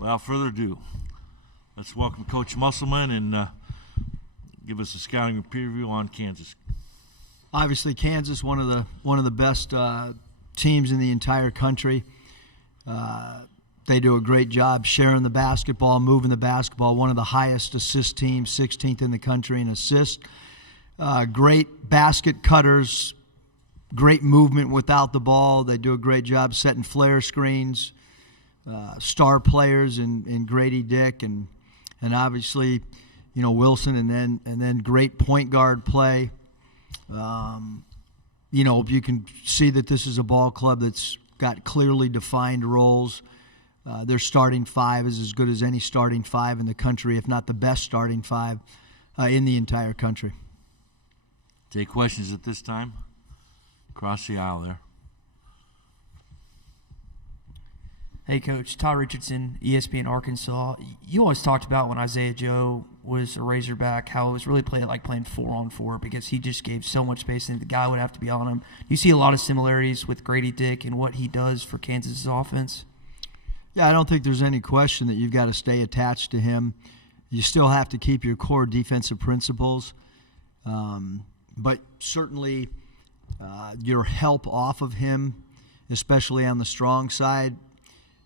Without further ado, let's welcome Coach Musselman and give us a scouting preview on Kansas. Obviously, Kansas, one of the best teams in the entire country. They do a great job sharing the basketball, moving the basketball. One of the highest assist teams, 16th in the country in assists. Great basket cutters, great movement without the ball. They do a great job setting flare screens. Star players in Grady, Dick, and obviously, Wilson, and then great point guard play. You can see that this is a ball club that's got clearly defined roles. Their starting five is as good as any starting five in the country, if not the best starting five in the entire country. Take questions at this time. Across the aisle there. Hey, Coach. Todd Richardson, ESPN Arkansas. You always talked about when Isaiah Joe was a Razorback, how it was really playing 4-on-4 because he just gave so much space and the guy would have to be on him. You see a lot of similarities with Grady Dick and what he does for Kansas' offense? Yeah, I don't think there's any question that you've got to stay attached to him. You still have to keep your core defensive principles. But certainly your help off of him, especially on the strong side,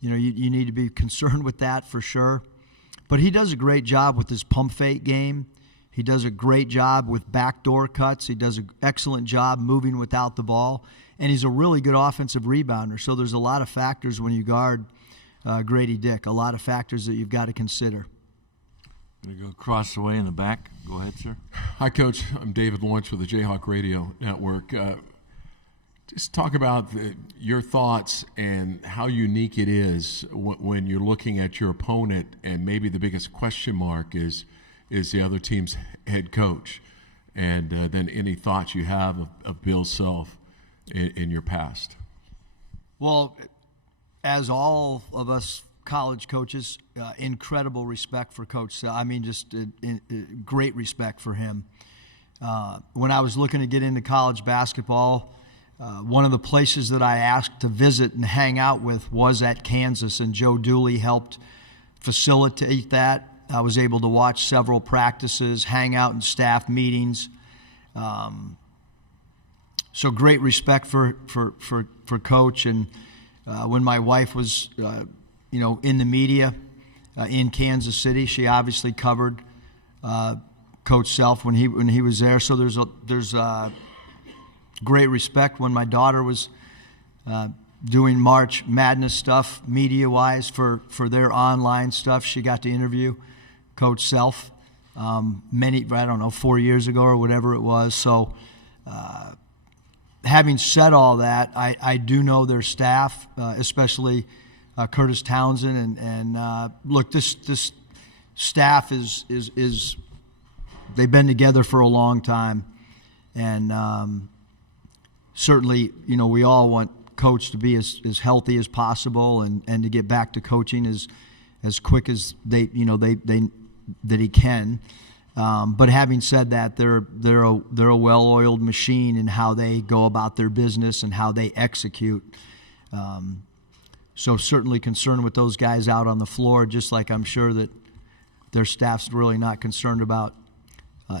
you need to be concerned with that for sure. But he does a great job with his pump fake game. He does a great job with backdoor cuts. He does an excellent job moving without the ball. And he's a really good offensive rebounder. So there's a lot of factors when you guard Grady Dick, a lot of factors that you've got to consider. Going to go across the way in the back. Go ahead, sir. Hi, Coach. I'm David Lawrence with the Jayhawk Radio Network. Just talk about your thoughts and how unique it is when you're looking at your opponent, and maybe the biggest question mark is the other team's head coach, and then any thoughts you have of Bill Self in your past. Well, as all of us college coaches, incredible respect for Coach Self. I mean, just great respect for him. When I was looking to get into college basketball, one of the places that I asked to visit and hang out with was at Kansas, and Joe Dooley helped facilitate that. I was able to watch several practices, hang out in staff meetings. So great respect for Coach. And when my wife was, in the media in Kansas City, she obviously covered Coach Self when he was there. So there's great respect. When my daughter was doing March Madness stuff media-wise for their online stuff, she got to interview Coach Self 4 years ago or whatever it was. So having said all that, I do know their staff, especially Curtis Townsend. And look, this staff is they've been together for a long time. And certainly, we all want Coach to be as healthy as possible and to get back to coaching as quick as that he can. But having said that, they're a well-oiled machine in how they go about their business and how they execute. So certainly concerned with those guys out on the floor, just like I'm sure that their staff's really not concerned about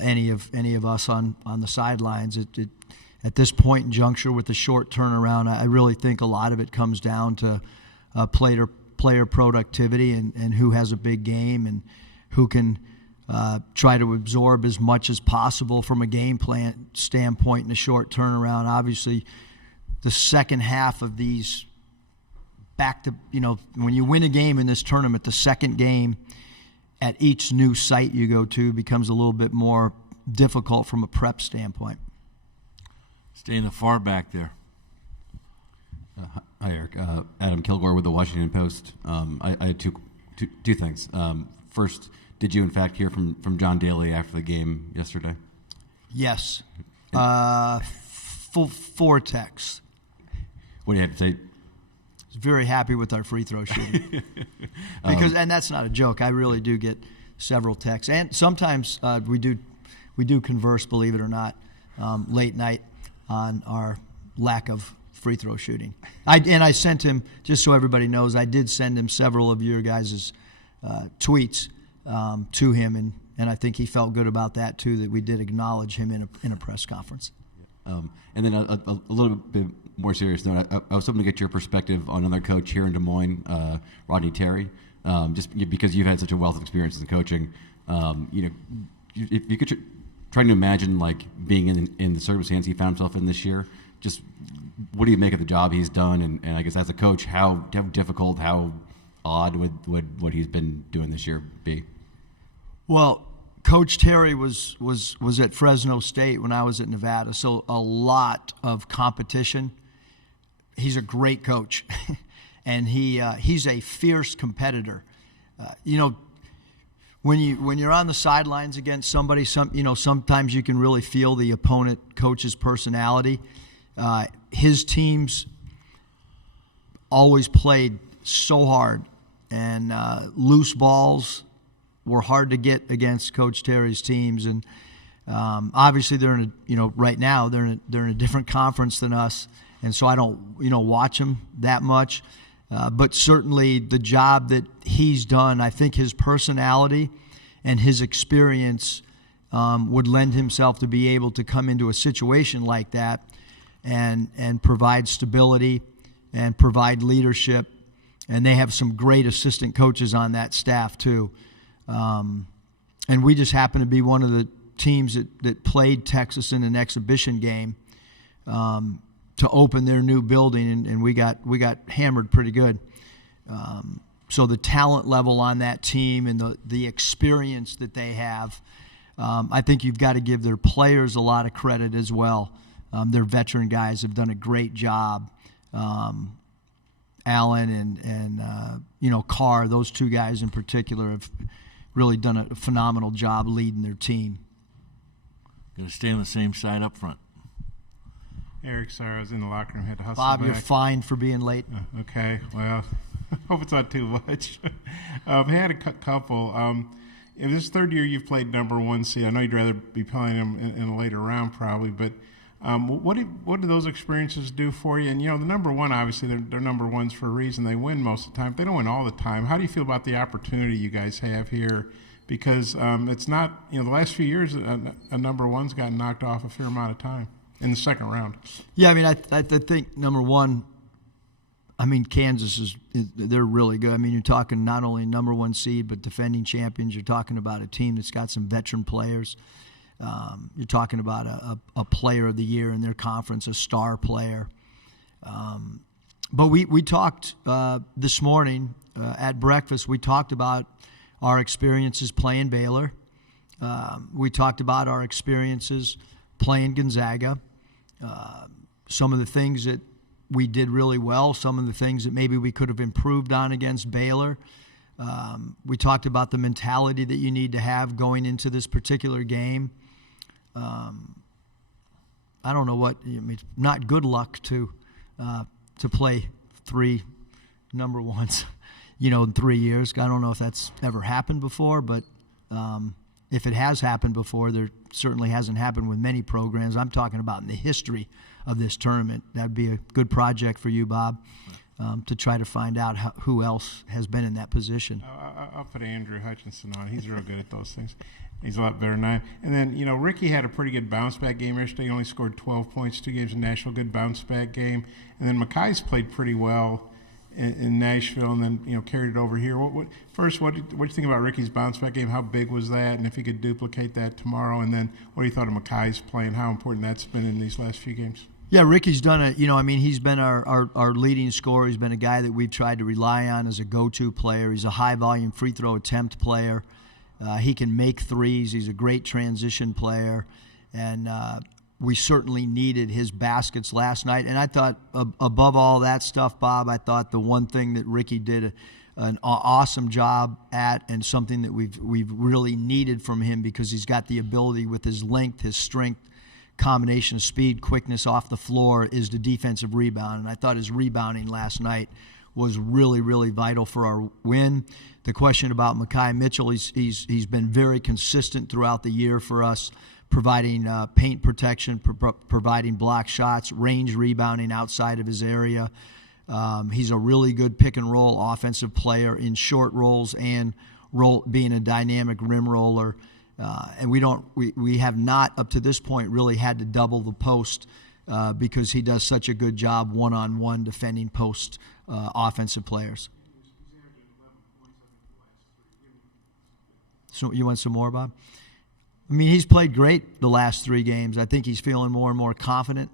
any of us on the sidelines. At this point in juncture with the short turnaround, I really think a lot of it comes down to player productivity and who has a big game and who can try to absorb as much as possible from a game plan standpoint in a short turnaround. Obviously, the second half of these when you win a game in this tournament, the second game at each new site you go to becomes a little bit more difficult from a prep standpoint. Stay in the far back there. Hi, Eric. Adam Kilgore with the Washington Post. I had two things. First, did you in fact hear from John Daly after the game yesterday? Yes. Four texts. What do you have to say? I was very happy with our free throw shooting. And that's not a joke. I really do get several texts. And sometimes we do converse, believe it or not, late night on our lack of free throw shooting. I sent him, just so everybody knows, I did send him several of your guys' tweets to him, and I think he felt good about that too, that we did acknowledge him in a press conference. And then a little bit more serious note, I was hoping to get your perspective on another coach here in Des Moines, Rodney Terry, just because you've had such a wealth of experience in coaching. If you could trying to imagine like being in the circumstance he found himself in this year, just what do you make of the job he's done? And I guess as a coach, how difficult, how odd would what he's been doing this year be? Well, Coach Terry was at Fresno State when I was at Nevada, so a lot of competition. He's a great coach, and he's a fierce competitor. When you're on the sidelines against somebody, sometimes you can really feel the opponent coach's personality. His teams always played so hard, and loose balls were hard to get against Coach Terry's teams. And obviously, they're right now they're in a different conference than us, and so I don't watch them that much. But certainly the job that he's done, I think his personality and his experience would lend himself to be able to come into a situation like that and provide stability and provide leadership. And they have some great assistant coaches on that staff too. And we just happen to be one of the teams that played Texas in an exhibition game to open their new building, and we got hammered pretty good. So the talent level on that team and the experience that they have, I think you've got to give their players a lot of credit as well. Their veteran guys have done a great job. Allen and Carr, those two guys in particular, have really done a phenomenal job leading their team. Going to stay on the same side up front. Eric, sorry, I was in the locker room, had to hustle Bob, back. you're fine for being late. Okay, well, hope it's not too much. I had a couple. In this third year you've played number one seed. I know you'd rather be playing them in a later round probably, but what do those experiences do for you? And, the number one, obviously, they're number ones for a reason. They win most of the time. They don't win all the time. How do you feel about the opportunity you guys have here? Because it's not, the last few years, a number one's gotten knocked off a fair amount of time in the second round. Yeah, I think number one, Kansas they're really good. You're talking not only number one seed, but defending champions. You're talking about a team that's got some veteran players. You're talking about a player of the year in their conference, a star player. But we talked this morning at breakfast. We talked about our experiences playing Baylor. We talked about our experiences playing Gonzaga. Some of the things that we did really well, some of the things that maybe we could have improved on against Baylor. We talked about the mentality that you need to have going into this particular game. I don't know what not good luck to play three number ones, in 3 years. I don't know if that's ever happened before, but if it has happened before, there certainly hasn't happened with many programs. I'm talking about in the history of this tournament. That'd be a good project for you, Bob, to try to find out who else has been in that position. I'll put Andrew Hutchinson on. He's real good at those things. He's a lot better than I am. And then, Ricky had a pretty good bounce-back game yesterday. He only scored 12 points, 2 games in Nashville, good bounce-back game. And then Mackay's played pretty well in Nashville and then, carried it over here. What do you think about Ricky's bounce-back game? How big was that? And if he could duplicate that tomorrow? And then what do you thought of Mackay's playing, how important that's been in these last few games? Yeah, Ricky's done it. He's been our leading scorer. He's been a guy that we've tried to rely on as a go-to player. He's a high-volume free throw attempt player. He can make threes. He's a great transition player. And we certainly needed his baskets last night. And I thought, above all that stuff, Bob, I thought the one thing that Ricky did an awesome job at, and something that we've really needed from him, because he's got the ability with his length, his strength, combination of speed, quickness off the floor, is the defensive rebound. And I thought his rebounding last night was really, really vital for our win. The question about Makai Mitchell, he's been very consistent throughout the year for us, providing paint protection, providing block shots, range rebounding outside of his area. He's a really good pick-and-roll offensive player in short rolls and being a dynamic rim roller. And we have not, up to this point, really had to double the post because he does such a good job one-on-one defending post offensive players. So you want some more, Bob? I mean, he's played great the last 3 games. I think he's feeling more and more confident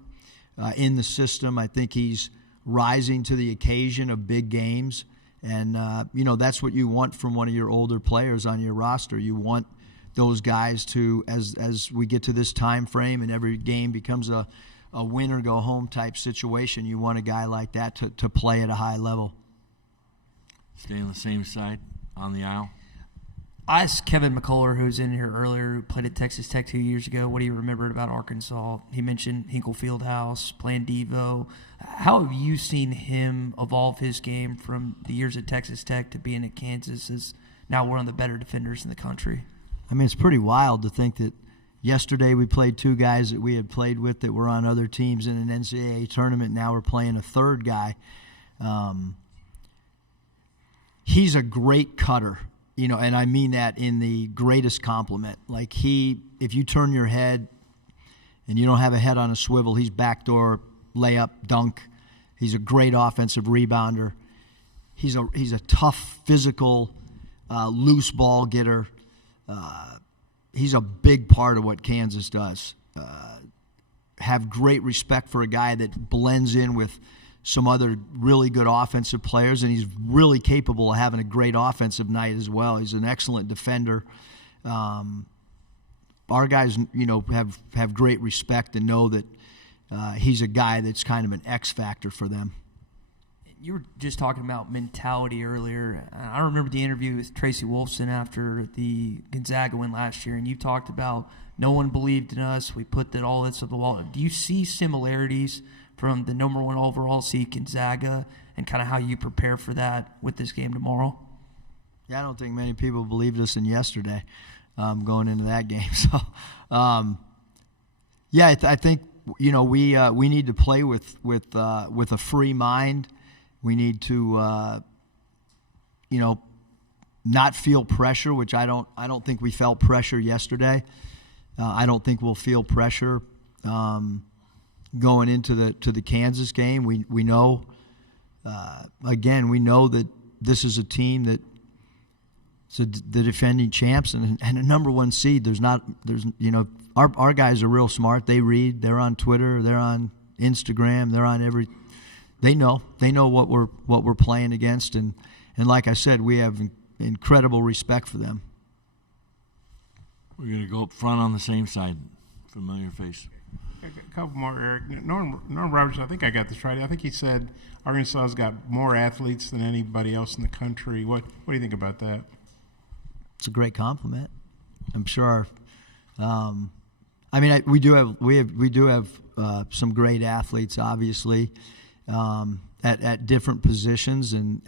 in the system. I think he's rising to the occasion of big games. And, that's what you want from one of your older players on your roster. You want those guys to, as we get to this time frame and every game becomes a win or go home type situation, you want a guy like that to play at a high level. Stay on the same side on the aisle. I asked Kevin McCullar, who was in here earlier, who played at Texas Tech 2 years ago, what he remembered about Arkansas. He mentioned Hinkle Fieldhouse, playing Devo. How have you seen him evolve his game from the years at Texas Tech to being at Kansas as now one of the better defenders in the country? I mean, it's pretty wild to think that yesterday we played 2 guys that we had played with that were on other teams in an NCAA tournament. Now we're playing a 3rd guy. He's a great cutter. And I mean that in the greatest compliment. Like if you turn your head and you don't have a head on a swivel, he's backdoor, layup, dunk. He's a great offensive rebounder. He's a tough, physical, loose ball getter. He's a big part of what Kansas does. Have great respect for a guy that blends in with some other really good offensive players, and he's really capable of having a great offensive night as well. He's an excellent defender. Our guys, have great respect and know that he's a guy that's kind of an X factor for them. You were just talking about mentality earlier. I remember the interview with Tracy Wolfson after the Gonzaga win last year, and you talked about no one believed in us. We put all this on the wall. Do you see similarities from the number 1 overall seed Gonzaga and kind of how you prepare for that with this game tomorrow? Yeah, I don't think many people believed us in yesterday going into that game. So, I think we need to play with a free mind. We need to not feel pressure, which I don't think we felt pressure yesterday. I don't think we'll feel pressure going into the Kansas game. We know we know that this is a team that the defending champs and a number 1 seed. Our guys are real smart. They read. They're on Twitter. They're on Instagram. They're on They know what we're playing against, and like I said, we have incredible respect for them. We're going to go up front on the same side. Familiar face. A couple more, Eric. Norm Robertson, I think I got this right. I think he said Arkansas's got more athletes than anybody else in the country. What do you think about that? It's a great compliment. I'm sure. We do have some great athletes, obviously, at different positions, and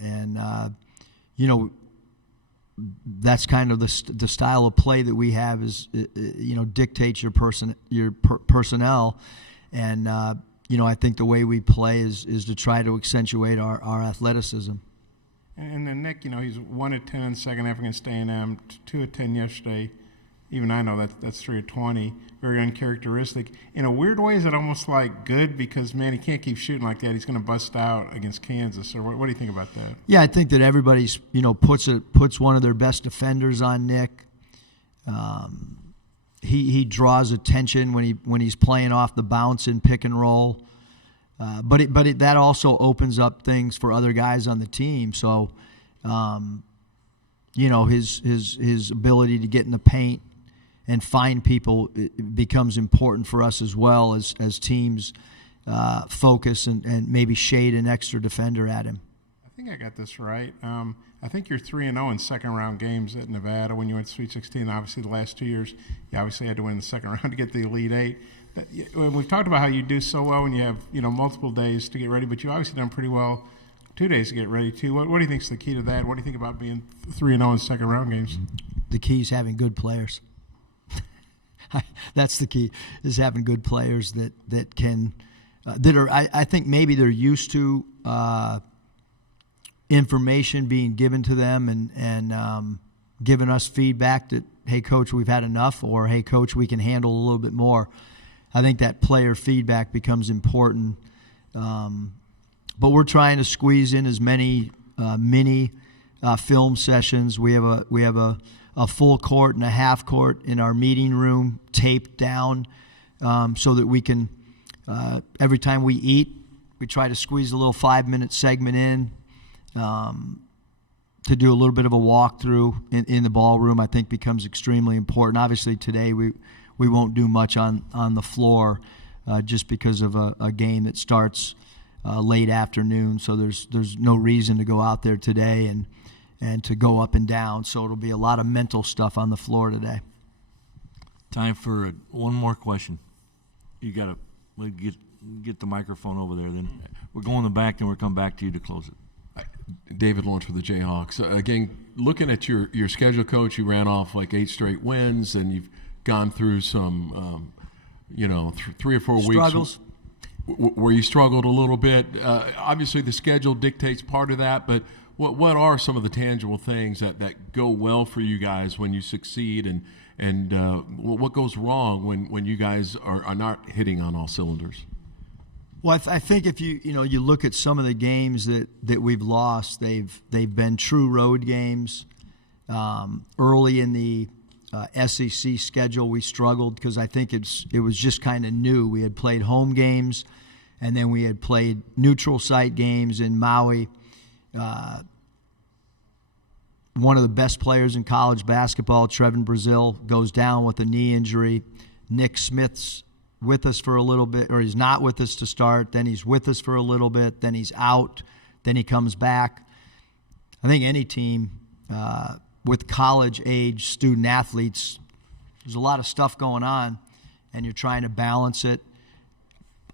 that's kind of the style of play that we have is dictates your personnel, and I think the way we play is to try to accentuate our athleticism. And then Nick, he's 1 of 10 in the second half against A&M, 2 of 10 yesterday. Even I know that's 3 of 20. Very uncharacteristic. In a weird way, is it almost like good because, man, he can't keep shooting like that. He's going to bust out against Kansas. Or what do you think about that? Yeah, I think that everybody's puts one of their best defenders on Nick. He draws attention when he's playing off the bounce in pick and roll. But that also opens up things for other guys on the team. So, his ability to get in the paint and find people becomes important for us as well as teams focus and maybe shade an extra defender at him. I think I got this right. I think you're 3-0 in second-round games at Nevada when you went to Sweet 16. Obviously, the last 2 years, you obviously had to win the second round to get the Elite Eight. We've talked about how you do so well when you have multiple days to get ready, but you obviously done pretty well 2 days to get ready too. What do you think is the key to that? What do you think about being 3-0 in second-round games? The key is having good players. That's the key, is having good players that can that are. I think maybe they're used to information being given to them and giving us feedback that, hey, coach, we've had enough, or hey, coach, we can handle a little bit more. I think that player feedback becomes important. But we're trying to squeeze in as many mini film sessions. We have a full court and a half court in our meeting room taped down, so that we can every time we eat, we try to squeeze a little 5-minute segment in to do a little bit of a walkthrough in the ballroom. I think becomes extremely important. Obviously today we won't do much on the floor just because of a game that starts late afternoon, so there's no reason to go out there today and to go up and down. So it'll be a lot of mental stuff on the floor today. Time for one more question. You got to get the microphone over there. Then we're going in the back, then we'll come back to you to close it. David Lawrence for the Jayhawks. Again, looking at your schedule, Coach, you ran off like 8 straight wins, and you've gone through some, 3 or 4 Struggles. weeks where you struggled a little bit. Obviously, the schedule dictates part of that, but what are some of the tangible things that go well for you guys when you succeed, and what goes wrong when you guys are not hitting on all cylinders? Well, I think if you look at some of the games that we've lost, they've been true road games. Early in the SEC schedule, we struggled because I think it was just kind of new. We had played home games, and then we had played neutral site games in Maui. One of the best players in college basketball, Trevin Brazil, goes down with a knee injury. Nick Smith's with us for a little bit, or he's not with us to start, then he's with us for a little bit, then he's out, then he comes back. I think any team with college-age student-athletes, there's a lot of stuff going on, and you're trying to balance it.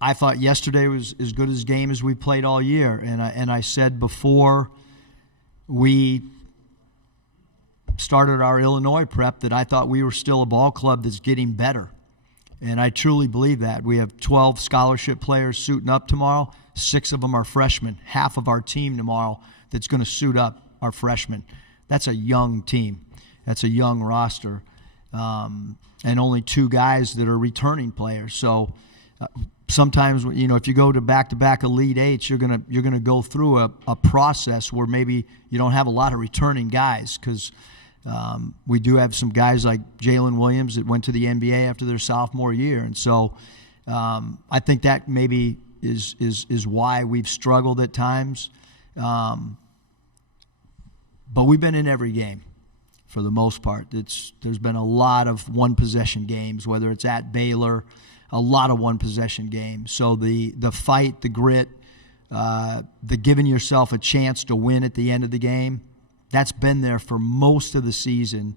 I thought yesterday was as good a game as we played all year, and I said before we started our Illinois prep that I thought we were still a ball club that's getting better. And I truly believe that. We have 12 scholarship players suiting up tomorrow. 6 of them are freshmen. Half of our team tomorrow that's going to suit up are freshmen. That's a young team. That's a young roster. And only 2 guys that are returning players. So sometimes, if you go to back-to-back Elite Eights, you're gonna go through a process where maybe you don't have a lot of returning guys because we do have some guys like Jalen Williams that went to the NBA after their sophomore year, and so I think that maybe is why we've struggled at times. But we've been in every game for the most part. There's been a lot of one-possession games, whether it's at Baylor, a lot of one-possession games. So the fight, the grit, the giving yourself a chance to win at the end of the game, that's been there for most of the season.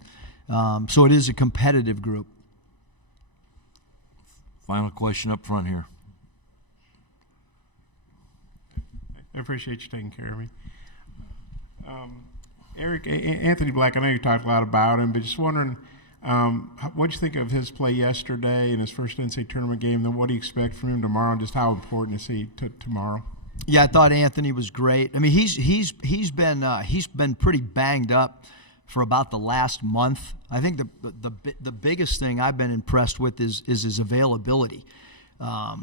So it is a competitive group. Final question up front here. I appreciate you taking care of me. Eric, Anthony Black, I know you talked a lot about him, but just wondering, what do you think of his play yesterday in his first NCAA Tournament game? Then what do you expect from him tomorrow, and just how important is he tomorrow? Yeah, I thought Anthony was great. I mean, he's been pretty banged up for about the last month. I think the biggest thing I've been impressed with is his availability. I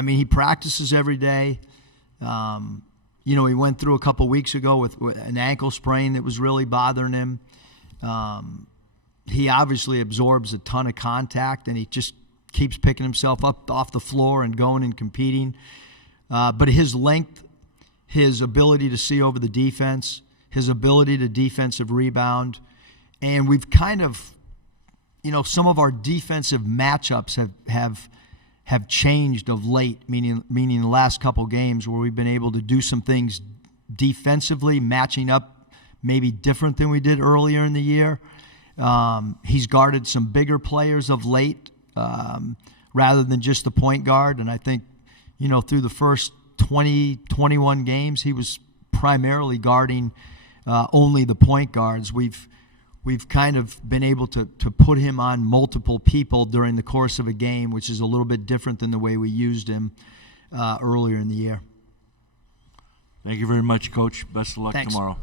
mean, he practices every day. He went through a couple weeks ago with an ankle sprain that was really bothering him. He obviously absorbs a ton of contact, and he just keeps picking himself up off the floor and going and competing. But his length, his ability to see over the defense, his ability to defensive rebound, and we've kind of, some of our defensive matchups have changed of late, meaning the last couple games where we've been able to do some things defensively, matching up maybe different than we did earlier in the year. He's guarded some bigger players of late rather than just the point guard, and I think through the first 21 games, he was primarily guarding only the point guards. We've we've kind of been able to put him on multiple people during the course of a game, which is a little bit different than the way we used him earlier in the year. Thank you very much, Coach. Best of luck Thanks. tomorrow.